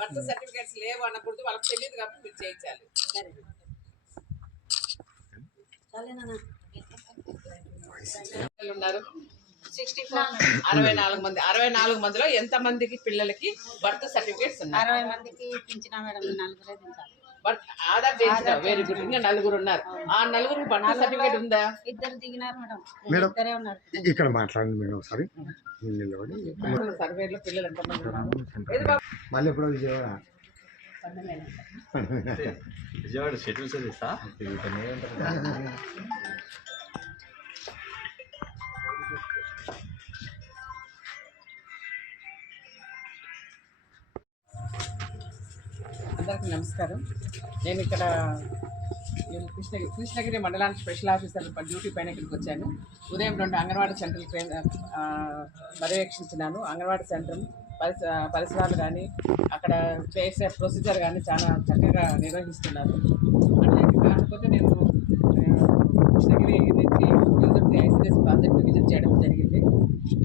Birth certificates లేవు అనకూడదు వాళ్ళకి తెలియదు కాబట్టి మీరు చేయించాలి. ఉన్నారు. సిక్స్టీ ఫోర్ అరవై నాలుగు మంది అరవై నాలుగు మందిలో ఎంత మందికి పిల్లలకి బర్త్ సర్టిఫికేట్స్ ఉన్నాయి? అరవై మందికి పింఛన మేడం నలుగురే బట్ ఆధార్ చేయించిన వెరీ గుడ్ ఇంకా నలుగురు ఉన్నారు. ఆ నలుగురికి బర్త్ సర్టిఫికేట్ ఉందా? ఇద్దరు దిగినారు మేడం. మేడం ఇద్దరే ఉన్నారు. ఇక్కడ మాట్లాడండి మేడం ఒకసారి. నిలబడి సర్వేలో పిల్లలు ఎంతమంది ఉన్నారు? మళ్ళీ ఎప్పుడో విజయవాడ. విజయవాడ షెడ్యూల్ చదివిస్తా అందరికీ నమస్కారం. నేను ఇక్కడ నేను కృష్ణగిరి కృష్ణగిరి మండలానికి స్పెషల్ ఆఫీసర్ డ్యూటీ పైన ఇక్కడికి వచ్చాను. ఉదయం రెండు అంగన్వాడీ సెంటర్లు పర్యవేక్షించినాను. అంగన్వాడీ సెంటర్ పరిస పరిసరాలు కానీ అక్కడ చేసే ప్రొసీజర్ కానీ చాలా చక్కగా నిర్వహిస్తున్నారు. అంటే కాకపోతే నేను కృష్ణగిరి నుంచి ప్రాజెక్ట్ విజిట్ చేయడం జరిగింది.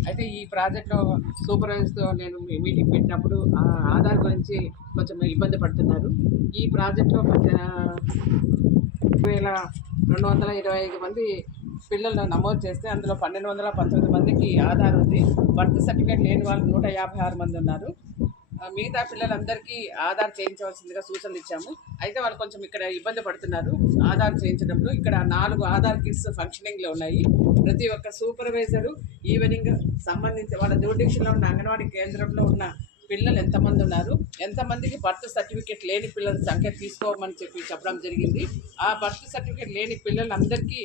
అయితే ఈ ప్రాజెక్ట్లో సూపర్వైజర్తో నేను మీటింగ్ పెట్టినప్పుడు ఆ ఆధార్ గురించి కొంచెం ఇబ్బంది పడుతున్నారు. ఈ ప్రాజెక్ట్లో వేల రెండు వందల ఇరవై ఐదు మంది పిల్లలు నమోదు చేస్తే అందులో పన్నెండు వందల పంతొమ్మిది మందికి ఆధార్ ఉంది. బర్త్ సర్టిఫికేట్ లేని వాళ్ళు నూట యాభై ఆరు మంది ఉన్నారు. మిగతా పిల్లలందరికీ ఆధార్ చేయించవలసిందిగా సూచనలు ఇచ్చాము. అయితే వాళ్ళు కొంచెం ఇక్కడ ఇబ్బంది పడుతున్నారు. ఆధార్ చేయించడంలో ఇక్కడ నాలుగు ఆధార్ కిట్స్ ఫంక్షనింగ్లో ఉన్నాయి. ప్రతి ఒక్క సూపర్వైజరు ఈవినింగ్ సంబంధించి వాళ్ళ జ్యూడిక్షన్లో ఉన్న అంగన్వాడీ కేంద్రంలో ఉన్న పిల్లలు ఎంతమంది ఉన్నారు? ఎంతమందికి బర్త్ సర్టిఫికేట్ లేని పిల్లల సంఖ్య తీసుకోమని చెప్పి చెప్పడం జరిగింది. ఆ బర్త్ సర్టిఫికేట్ లేని పిల్లలందరికీ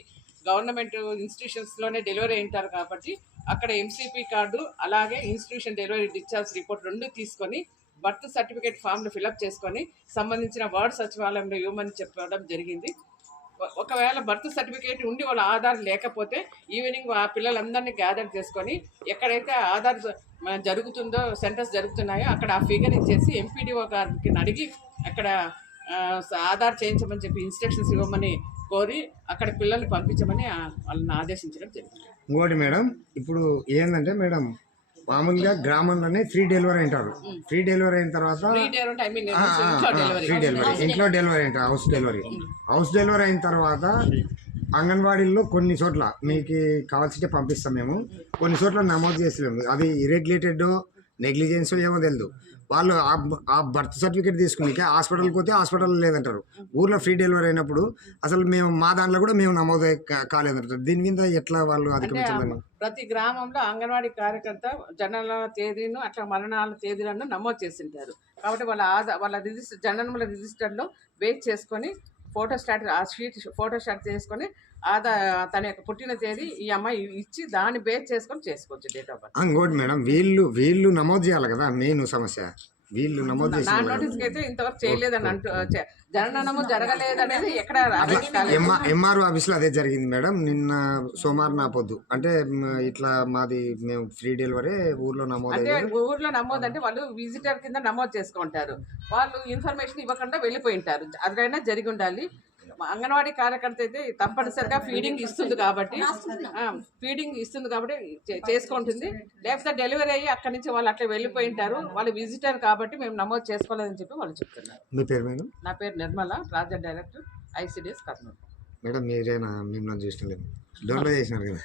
గవర్నమెంట్ ఇన్స్టిట్యూషన్స్లోనే డెలివరీ అయింటారు కాబట్టి అక్కడ ఎంసీపీ కార్డు అలాగే ఇన్స్టిట్యూషన్ డెలివరీ డిశ్చార్జ్ రిపోర్ట్ రెండు తీసుకొని బర్త్ సర్టిఫికేట్ ఫామ్ను ఫిలప్ చేసుకొని సంబంధించిన వార్డు సచివాలయంలో ఇవ్వమని చెప్పడం జరిగింది. ఒకవేళ బర్త్ సర్టిఫికేట్ ఉండి వాళ్ళ ఆధార్ లేకపోతే ఈవినింగ్ ఆ పిల్లలందరినీ గ్యాదర్ చేసుకొని ఎక్కడైతే ఆధార్ జ- జరుగుతుందో సెంటర్స్ జరుగుతున్నాయో అక్కడ ఆ ఫిగర్ ఇచ్చేసి ఎంపీడీఓ గారికి అడిగి అక్కడ ఆధార్ చేయించమని చెప్పి ఇన్స్ట్రక్షన్స్ ఇవ్వమని కోరి అక్కడ పిల్లల్ని పంపించమని వాళ్ళని ఆదేశించడం జరిగింది. ఇంకోటి మేడం ఇప్పుడు ఏంటంటే మేడం మామూలుగా గ్రామంలోనే ఫ్రీ డెలివరీ అంటారు. ఫ్రీ డెలివరీ అయిన తర్వాత ఫ్రీ డెలివరీ ఇంట్లో డెలివరీ ఫ్రీ డెలివరీ ఇంట్లో డెలివరీ అంటారు హౌస్ డెలివరీ హౌస్ డెలివరీ అయిన తర్వాత అంగన్వాడీల్లో కొన్ని చోట్ల మీకు కావాల్సింటే పంపిస్తాం మేము. కొన్ని చోట్ల నమోదు చేసలేము అది ఇరెగ్యులేటెడ్ నెగ్లిజెన్స్ ఏమో తెలియదు వాళ్ళు ఆ- బర్త్ సర్టిఫికేట్ తీసుకుని హాస్పిటల్కి పోతే హాస్పిటల్ లేదంటారు. ఊర్లో ఫ్రీ డెలివరీ అయినప్పుడు అసలు మేము మా దాంట్లో కూడా మేము నమోదు కాలేదంటారు. దీని మీద ఎట్లా వాళ్ళు అధిగమించాలని? ప్రతి గ్రామంలో అంగన్వాడీ కార్యకర్త జనన తేదీను అట్లా మరణాల తేదీలను నమోదు చేసింటారు. కాబట్టి వాళ్ళ ఆధార్ వాళ్ళ రిజిస్టర్ జననముల రిజిస్టర్లో బేస్ చేసుకొని ఫోటో స్టాట్ ఆ షీట్ ఫోటో స్టార్ట్ చేసుకొని ఆధార్ తన యొక్క పుట్టిన తేదీ ఈ అమ్మాయి ఇచ్చి దాన్ని బేస్ చేసుకొని చేసుకోవచ్చు డేట్ ఆఫ్ బర్త్. ఇంకోటి మేడం వీళ్ళు వీళ్ళు నమోదు చేయాలి కదా మెయిన్ సమస్య. వీళ్ళు నమోదు నోటీస్కి అయితే ఇంతవరకు చేయలేదని అంటూ చే- జననము జరగలేదనేది ఎక్కడ అరెస్ట్ కాలేదు ఎంఆర్ ఆఫీస్లో అదే జరిగింది మేడం. నిన్న సోమవారం నా పొద్దు అంటే ఇట్లా మాది మేము ఫ్రీ డెలివరీ ఊర్లో నమోదు అంటే ఊర్లో నమోదు అంటే వాళ్ళు విజిటర్ కింద నమోదు చేసుకుంటారు. వాళ్ళు ఇన్ఫర్మేషన్ ఇవ్వకుండా వెళ్ళిపోయి ఉంటారు అదైనా జరిగి ఉండాలి. అంగన్వాడీ కార్యకర్త అయితే తప్పనిసరిగా ఫీడింగ్ ఇస్తుంది కాబట్టి ఫీడింగ్ ఇస్తుంది కాబట్టి చే- చేసుకుంటుంది. లేకపోతే డెలివరీ అయ్యి అక్కడి నుంచి వాళ్ళు అట్లా వెళ్ళిపోయి ఉంటారు. వాళ్ళు విజిటర్ కాబట్టి మేము నమోదు చేసుకోలేదని చెప్పి వాళ్ళు చెప్తున్నారు. మీ పేరు మేడం? నా పేరు Nirmala project director ICDS Kurnool. Madam మీరేనా? మిమ్మల్ని చూసిన లేదు డౌన్లోడ్ చేసినారు కదా.